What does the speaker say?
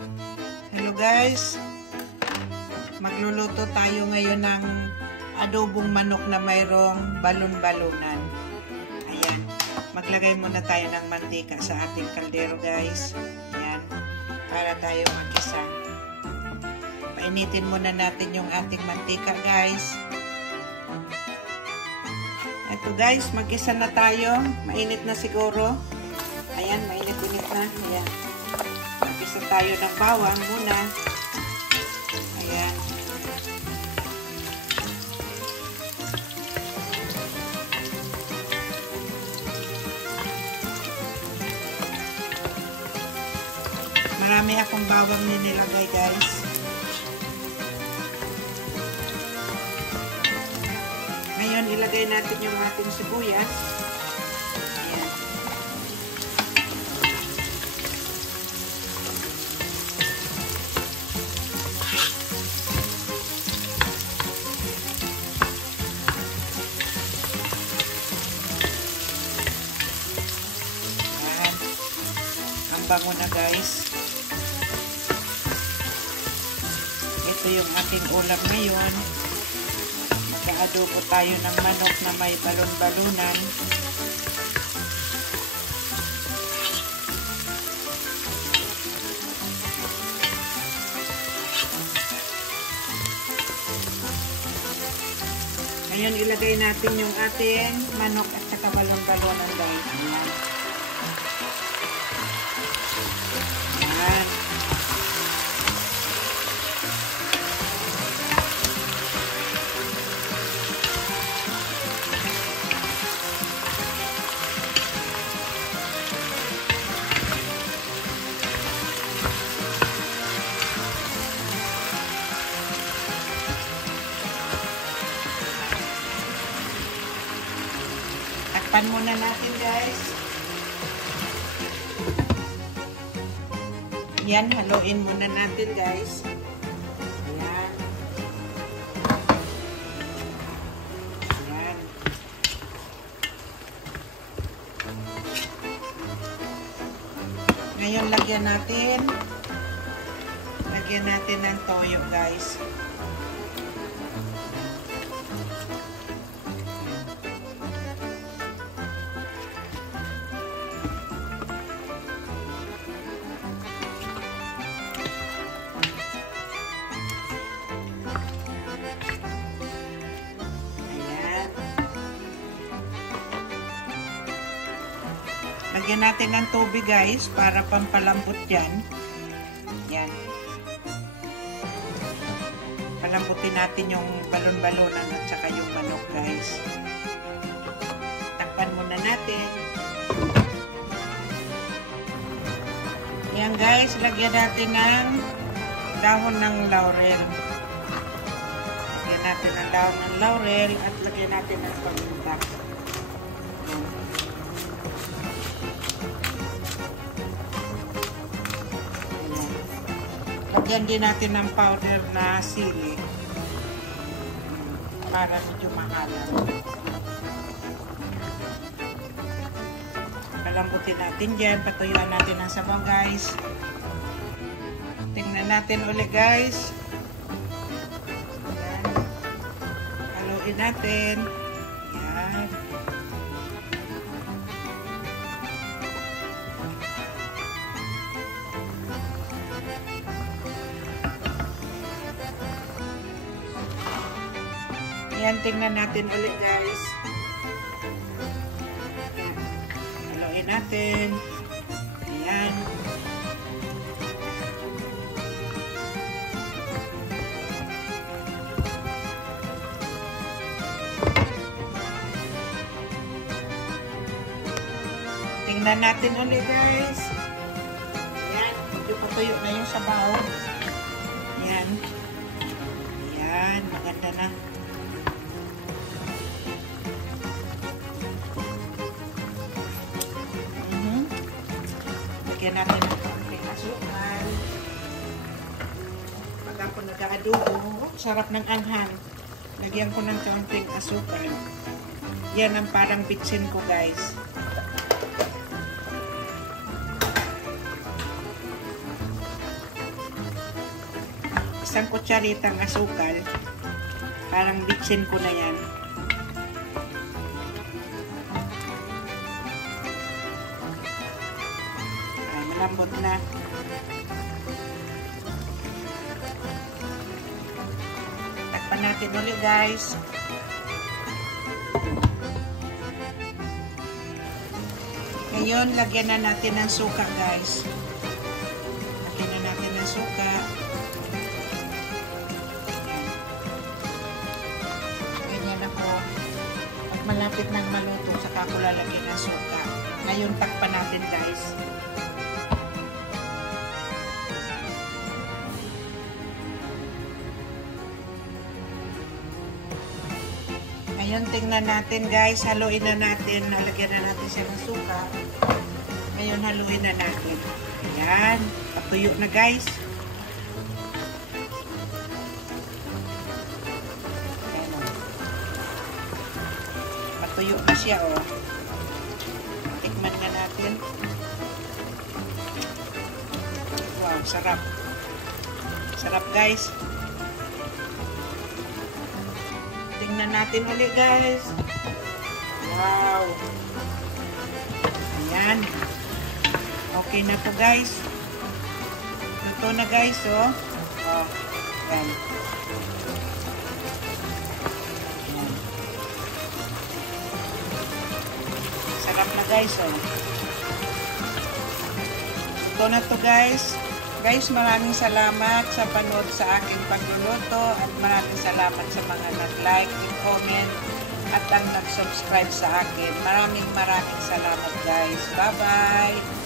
Hello guys, magluluto tayo ngayon ng adobong manok na mayroong balon-balunan. Ayan, maglagay muna tayo ng mantika sa ating kaldero guys. Ayan, para tayo magisa. Painitin muna natin yung ating mantika guys. Ito guys, magisa na tayo. Mainit na siguro. Ayan, mainit-init na. Ayan. Magisa tayo ng bawang muna. Ayan. Marami akong bawang nilagay guys. Ngayon, ilagay natin yung ating sibuyas. Ayan. Ayan. Ang bango na guys. Ito yung ating ulam ngayon. Mag-aadobo tayo ng manok na may balon-balunan. Ngayon, ilagay natin yung ating manok at saka balon-balunan guys. Ayan. Ayan. Takpan muna natin guys. Yan, haluin muna natin guys. Ayan. Ayan. Ngayon lagyan natin ng toyo guys. Lagyan natin ng tubig guys para pampalambot yan. Yan. Palambutin natin yung balon-balonan at saka yung manok guys. Takpan muna natin. Yan guys, lagyan natin ng dahon ng laurel. Lagyan natin ng dahon ng laurel at lagyan natin ng paminta. Lagyan din natin ng powder na sili para medyo mahalang. Palambutin natin dyan. Patuyuan natin ng sabaw guys. Tingnan natin ulit guys. Ayan. Haluin natin. Ayan. Ayan, tingnan natin ulit guys. Ayan. Haluin natin. Ayan. Tingnan natin ulit guys. Ayan, medyo patuyo na yung sabaw. Ayan. Ayan, maganda na. Lagyan natin ng konting asukal. Pag ako nag-aadobo, sarap ng anghang. Lagyan ko ng konting asukal. Yan ang parang bitsin ko guys. isang kutsaritang asukal. Parang bitsin ko na yan. Ay, malambot na. Takpan natin ulit guys. Ngayon, lagyan na natin ng suka guys. Lagyan na natin ng suka. Ganyan ako. Pag malapit ng maluto, saka ko lalagyan ng suka. Ngayon, takpan natin guys. Ngayon, tingnan natin guys. Haluin na natin. Nalagyan na natin siya ng suka. Ngayon, haluin na natin. Ayan. Patuyo na guys. Ayan, o. Patuyo na siya o. Tikman nga natin. Wow, sarap. Sarap guys. Tingnan natin ulit guys. Wow. Ayan. Okay na to guys. Luto na guys oh. Oh. Ayan. Ayan. Sarap na guys oh. Luto na to guys. Guys, maraming salamat sa panood sa aking pagluluto at maraming salamat sa mga nag-like, comment at ang nag-subscribe sa akin. Maraming salamat guys. Bye-bye!